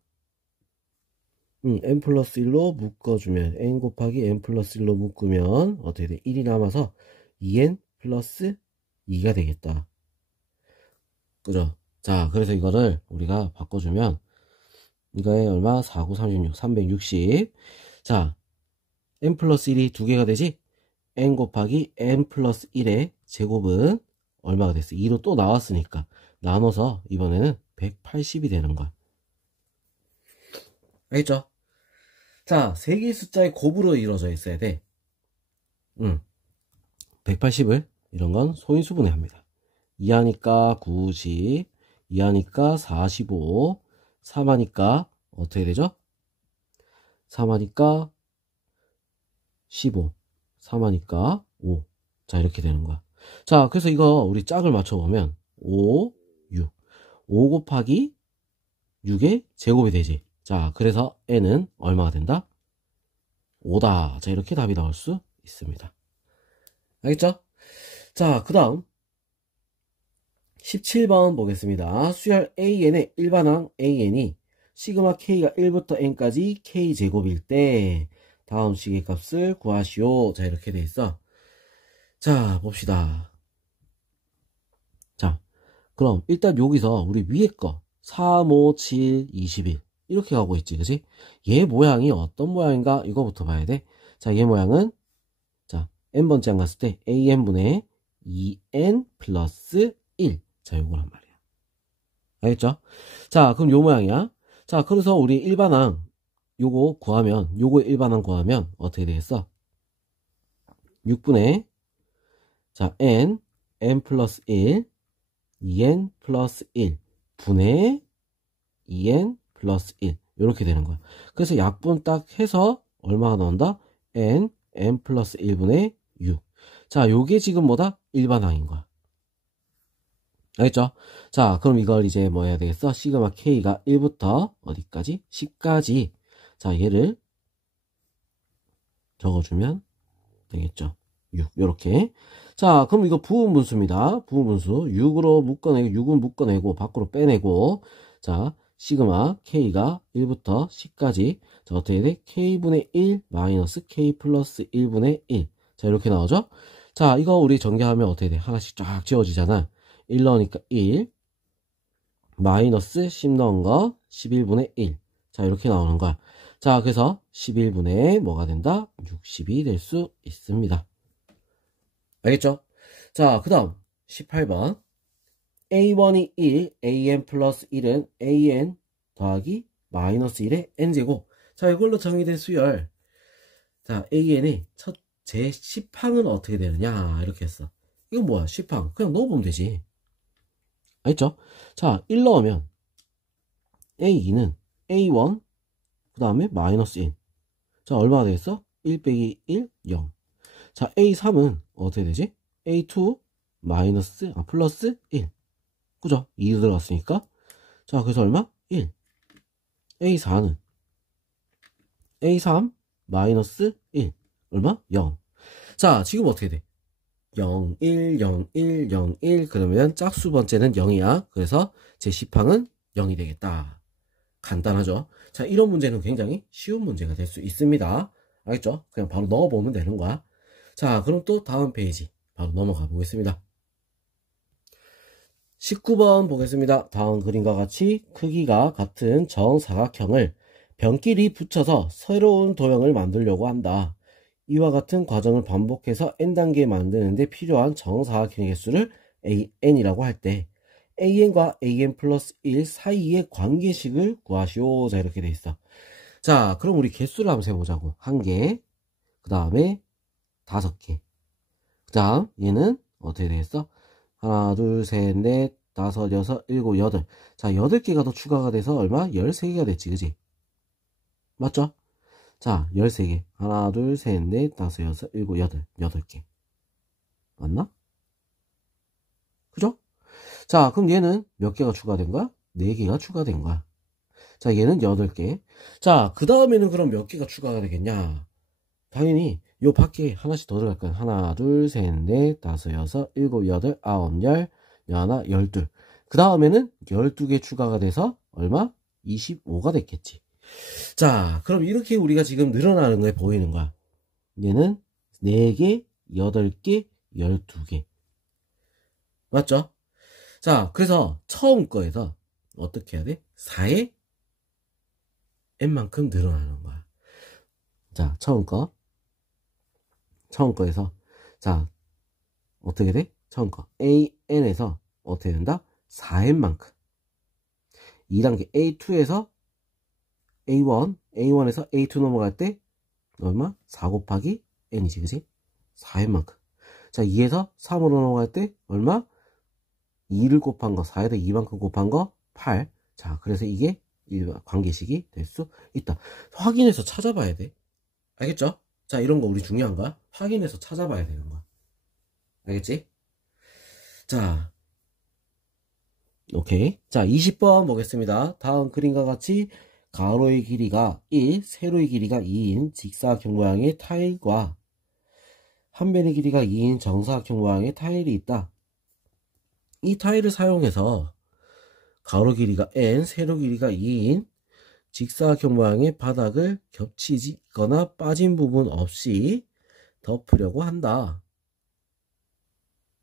n 플러스 1로 묶어주면 n 곱하기 n 플러스 1로 묶으면 어떻게 돼? 1이 남아서 2n 플러스 2가 되겠다. 그죠? 자, 그래서 이거를 우리가 바꿔주면 이거에 얼마? 4, 9, 36, 360. 자, n 플러스 1이 두 개가 되지? n 곱하기 n 플러스 1의 제곱은 얼마가 됐어? 2로 또 나왔으니까 나눠서 이번에는 180이 되는 거야. 알겠죠? 자, 세 개의 숫자의 곱으로 이루어져 있어야 돼. 180을 이런 건 소인수분해 합니다. 2하니까 90, 2하니까 45, 3하니까 어떻게 되죠? 3하니까 15, 3하니까 5. 자, 이렇게 되는 거야. 자, 그래서 이거 우리 짝을 맞춰보면 5, 6. 5 곱하기 6의 제곱이 되지. 자, 그래서 n은 얼마가 된다? 5다. 자, 이렇게 답이 나올 수 있습니다. 알겠죠? 자, 그 다음 17번 보겠습니다. 수열 AN의 일반항 AN이 시그마 K가 1부터 N까지 K제곱일 때 다음 식의 값을 구하시오. 자, 이렇게 돼 있어. 자, 봅시다. 자, 그럼 일단 여기서 우리 위에 거 3, 5, 7, 21 이렇게 가고 있지, 그지? 얘 모양이 어떤 모양인가? 이거부터 봐야 돼. 자, 얘 모양은 자, n번째 안 갔을 때 an분의 2n 플러스 1. 자, 요거란 말이야. 알겠죠? 자, 그럼 요 모양이야. 자, 그래서 우리 일반항 요거 구하면, 요거 일반항 구하면 어떻게 되겠어? 6분의 자, n 플러스 1 2n 플러스 1 분의 2n 플러스 1 이렇게 되는 거야. 그래서 약분 딱 해서 얼마가 나온다? n 플러스 1분의 6. 자, 요게 지금 뭐다? 일반항인 거야. 알겠죠? 자, 그럼 이걸 이제 뭐 해야 되겠어? 시그마 K가 1부터 어디까지? 10까지. 자, 얘를 적어주면 되겠죠? 6, 요렇게. 자, 그럼 이거 부분분수입니다. 부분분수. 6으로 묶어내고, 6은 묶어내고, 밖으로 빼내고. 자, 시그마 K가 1부터 10까지. 자, 어떻게 돼? K분의 1 마이너스 K 플러스 1분의 1. 자, 이렇게 나오죠? 자, 이거 우리 전개하면 어떻게 돼? 하나씩 쫙 지워지잖아. 1 넣으니까 1. 마이너스 10 넣은 거 11분의 1. 자, 이렇게 나오는 거야. 자, 그래서 11분의 뭐가 된다? 60이 될 수 있습니다. 알겠죠? 자, 그 다음 18번 a1이 1, an 플러스 1은 an 더하기 마이너스 1의 n제곱. 자, 이걸로 정의된 수열. 자, an의 첫 제 10항은 어떻게 되느냐 이렇게 했어. 이건 뭐야? 10항 그냥 넣어보면 되지. 알겠죠? 자, 1 넣으면 a2는 a1 그 다음에 마이너스 1. 자, 얼마가 되겠어? 1 빼기 1, 0. 자, A3은 어떻게 되지? A2 마이너스, 플러스 1. 그죠? 2 들어갔으니까. 자, 그래서 얼마? 1. A4는 A3 마이너스 1. 얼마? 0. 자, 지금 어떻게 돼? 0, 1, 0, 1, 0, 1. 그러면 짝수 번째는 0이야. 그래서 제 10항은 0이 되겠다. 간단하죠? 자, 이런 문제는 굉장히 쉬운 문제가 될 수 있습니다. 알겠죠? 그냥 바로 넣어보면 되는 거야. 자, 그럼 또 다음 페이지 바로 넘어가 보겠습니다. 19번 보겠습니다. 다음 그림과 같이 크기가 같은 정사각형을 변끼리 붙여서 새로운 도형을 만들려고 한다. 이와 같은 과정을 반복해서 n단계 만드는데 필요한 정사각형의 개수를 an이라고 할 때 an과 an 플러스 1 사이의 관계식을 구하시오. 자, 이렇게 돼 있어. 자, 그럼 우리 개수를 한번 세보자고. 1개, 그 다음에 5개. 그 다음 얘는 어떻게 되겠어? 하나, 둘, 셋, 넷, 다섯, 여섯, 일곱, 여덟. 자, 8개가 더 추가가 돼서 얼마? 13개가 됐지, 그지? 맞죠? 자, 13개. 하나, 둘, 셋, 넷, 다섯, 여섯, 일곱, 여덟. 8개. 맞나? 그죠? 자, 그럼 얘는 몇 개가 추가된 거야? 4개가 추가된 거야. 자, 얘는 8개. 자, 그 다음에는 그럼 몇 개가 추가가 되겠냐? 당연히 요 밖에 하나씩 더 들어갈 거야. 하나, 둘, 셋, 넷, 다섯, 여섯, 일곱, 여덟, 아홉, 열, 열하나, 12. 그 다음에는 12개 추가가 돼서 얼마? 25가 됐겠지. 자, 그럼 이렇게 우리가 지금 늘어나는 거에 보이는 거야. 얘는 4개, 8개, 12개. 맞죠? 자, 그래서 처음 거에서 어떻게 해야 돼? 4의 n만큼 늘어나는 거야. 자, 처음 거에서 자, 어떻게 돼? 처음 거 an에서 어떻게 된다? 4n만큼. 2단계 a2에서 a1에서 a2 넘어갈 때 얼마? 4 곱하기 n이지, 그치? 4n만큼. 자, 2에서 3으로 넘어갈 때 얼마? 2를 곱한 거, 4에다 2만큼 곱한 거 8. 자, 그래서 이게 관계식이 될 수 있다. 확인해서 찾아봐야 돼. 알겠죠? 자, 이런 거 우리 중요한 거야. 확인해서 찾아봐야 되는 거야. 알겠지? 자, 오케이. 자, 20번 보겠습니다. 다음 그림과 같이 가로의 길이가 1, 세로의 길이가 2인 직사각형 모양의 타일과 한 변의 길이가 2인 정사각형 모양의 타일이 있다. 이 타일을 사용해서 가로 길이가 n, 세로 길이가 2인 직사각형 모양의 바닥을 겹치거나 빠진 부분 없이 덮으려고 한다.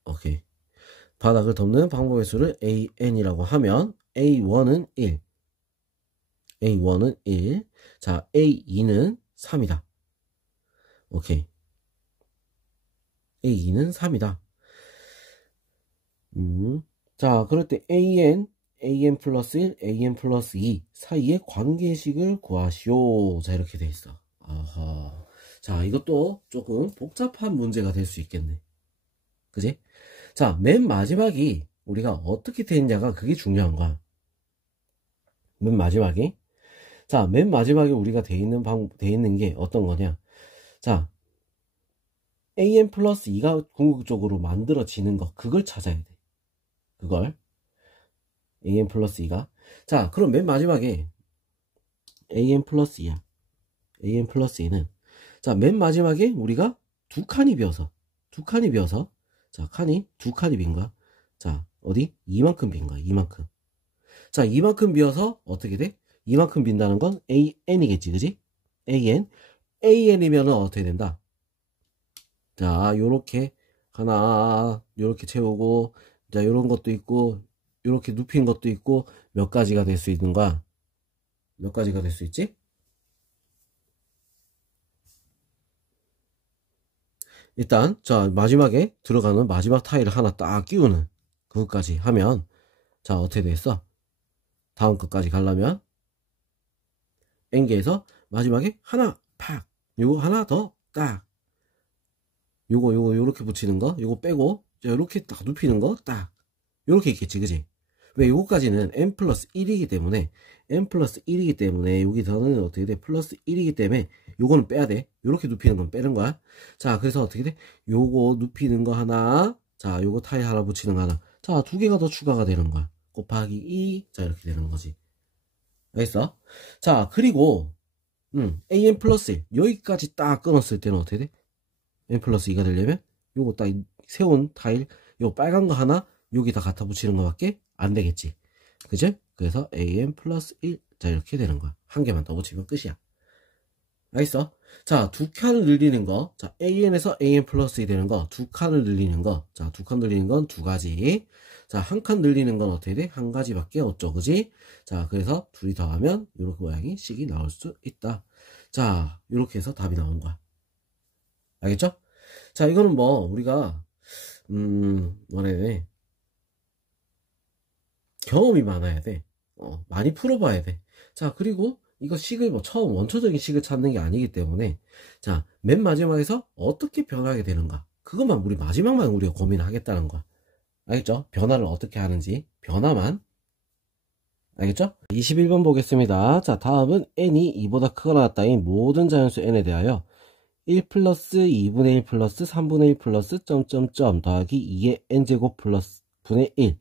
오케이. 바닥을 덮는 방법의 수를 AN이라고 하면 A1은 1, A1은 1, 자 A2는 3이다. 오케이. A2는 3이다. 자, 그럴 때 AN 플러스 1, AN 플러스 2 사이의 관계식을 구하시오. 자, 이렇게 돼 있어. 아하. 자, 이것도 조금 복잡한 문제가 될 수 있겠네. 그지? 자, 맨 마지막이 우리가 어떻게 돼 있냐가 그게 중요한 거야. 맨 마지막이. 자, 맨 마지막에 우리가 돼 있는 게 어떤 거냐. 자, AN 플러스 2가 궁극적으로 만들어지는 거. 그걸 찾아야 돼. 그걸. AN 플러스 2가. 자, 그럼 맨 마지막에 AN 플러스 2야. AN 플러스 2는. 자, 맨 마지막에 우리가 두 칸이 비어서. 자, 두 칸이 빈 거야. 자, 어디? 이만큼 빈 거야. 이만큼. 자, 이만큼 비어서 어떻게 돼? 이만큼 빈다는 건 AN이겠지. 그지? AN이면은 어떻게 된다? 자, 요렇게 하나, 요렇게 채우고, 자, 요런 것도 있고, 요렇게 눕힌 것도 있고, 몇 가지가 될 수 있는 거야? 몇 가지가 될 수 있지? 일단, 자, 마지막에 들어가는 마지막 타일을 하나 딱 끼우는 그것까지 하면, 자, 어떻게 됐어? 다음 것까지 가려면, N개에서 마지막에 하나, 팍! 요거 하나 더, 딱! 요렇게 붙이는 거, 요거 빼고, 자, 요렇게 딱 눕히는 거, 딱! 요렇게 있겠지, 그지? 왜 요거까지는 n 플러스 1이기 때문에 여기서는 어떻게 돼? 플러스 1이기 때문에 요거는 빼야 돼. 요렇게 눕히는 건 빼는 거야. 자, 그래서 어떻게 돼? 요거 눕히는 거 하나, 자, 요거 타일 하나 붙이는 거 하나. 자, 두 개가 더 추가가 되는 거야. 곱하기 2, 자, 이렇게 되는 거지. 알겠어? 자, 그리고 an 플러스 1 여기까지 딱 끊었을 때는 어떻게 돼? n 플러스 2가 되려면 요거 딱 세운 타일 요 빨간 거 하나 여기다 갖다 붙이는 거밖에 안 되겠지. 그죠? 그래서 an 플러스 1, 자, 이렇게 되는 거야. 한 개만 더 붙이면 끝이야. 알겠어? 자, 두 칸을 늘리는 거. 자, an에서 an 플러스 2 되는 거. 두 칸을 늘리는 거. 자, 두 칸 늘리는 건 두 가지. 자, 한 칸 늘리는 건 어떻게 돼? 한 가지밖에 없죠. 그지? 자, 그래서 둘이 더하면 이렇게 모양이 식이 나올 수 있다. 자, 이렇게 해서 답이 나온 거야. 알겠죠? 자, 이거는 뭐 우리가 뭐라 해야 돼? 경험이 많아야 돼. 많이 풀어봐야 돼. 자, 그리고 이거 식을 뭐 처음 원초적인 식을 찾는 게 아니기 때문에, 자, 맨 마지막에서 어떻게 변하게 되는가, 그것만 마지막만 우리가 고민하겠다는 거야. 알겠죠? 변화를 어떻게 하는지, 변화만. 알겠죠? 21번 보겠습니다. 자, 다음은 n이 2보다 크거나 같다인 모든 자연수 n에 대하여 1 플러스 2분의 1 플러스 3분의 1 플러스 점점점 더하기 2의 n제곱 플러스 분의 1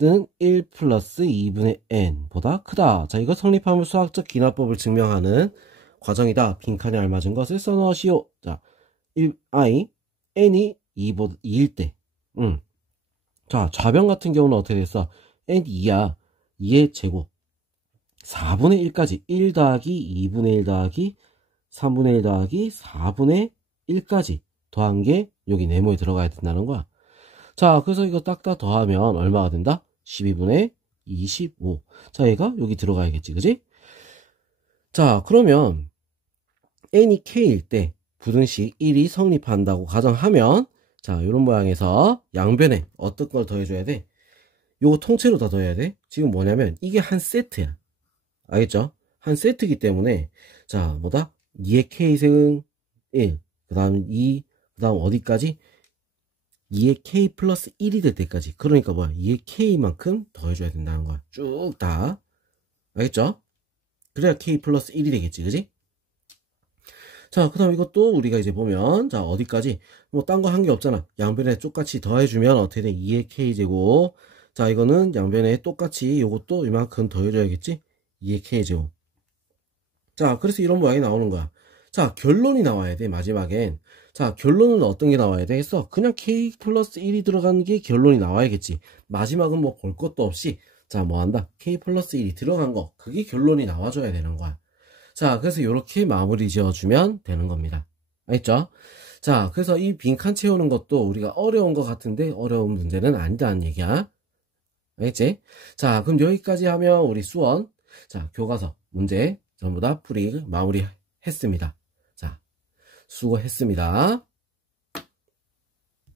는 1 플러스 2분의 n보다 크다. 자, 이거 성립하면 수학적 기납법을 증명하는 과정이다. 빈칸에 알맞은 것을 써넣으시오. 자, n이 2일 때. 자, 좌변 같은 경우는 어떻게 됐어? n 2야. 2의 제곱. 4분의 1까지. 1 더하기 2분의 1 더하기 3분의 1 더하기 4분의 1까지 더한 게 여기 네모에 들어가야 된다는 거야. 자, 그래서 이거 딱딱 더하면 얼마가 된다? 12분의 25. 자, 얘가 여기 들어가야겠지, 그지? 자, 그러면 n이 k일 때 부등식 1이 성립한다고 가정하면, 자, 이런 모양에서 양변에 어떤 걸 더해줘야 돼? 요거 통째로 다 더해야 돼. 지금 뭐냐면 이게 한 세트야. 알겠죠? 한 세트이기 때문에, 자, 뭐다? 2의 k승 1, 그 다음 2, 그 다음 어디까지? 2의 k 플러스 1이 될 때까지. 그러니까 뭐야? 2의 k만큼 더해줘야 된다는 거야. 쭉 다. 알겠죠? 그래야 k 플러스 1이 되겠지, 그지? 자, 그 다음 이것도 우리가 이제 보면, 자, 어디까지? 뭐, 딴 거 한 게 없잖아. 양변에 똑같이 더해주면 어떻게 돼? 2의 k제곱. 자, 이거는 양변에 똑같이 요것도 이만큼 더해줘야겠지? 2의 K제곱. 자, 그래서 이런 모양이 나오는 거야. 자, 결론이 나와야 돼, 마지막엔. 자, 결론은 어떤 게 나와야 돼 했어? 그냥 K 플러스 1이 들어간 게 결론이 나와야겠지. 마지막은 뭐 볼 것도 없이, 자, 뭐 한다? K 플러스 1이 들어간 거. 그게 결론이 나와줘야 되는 거야. 자, 그래서 이렇게 마무리 지어주면 되는 겁니다. 알겠죠? 자, 그래서 이 빈칸 채우는 것도 우리가 어려운 것 같은데 어려운 문제는 아니다는 얘기야. 알겠지? 자, 그럼 여기까지 하면 우리 수원, 자, 교과서 문제 전부 다 풀이 마무리 했습니다. 자, 수고했습니다.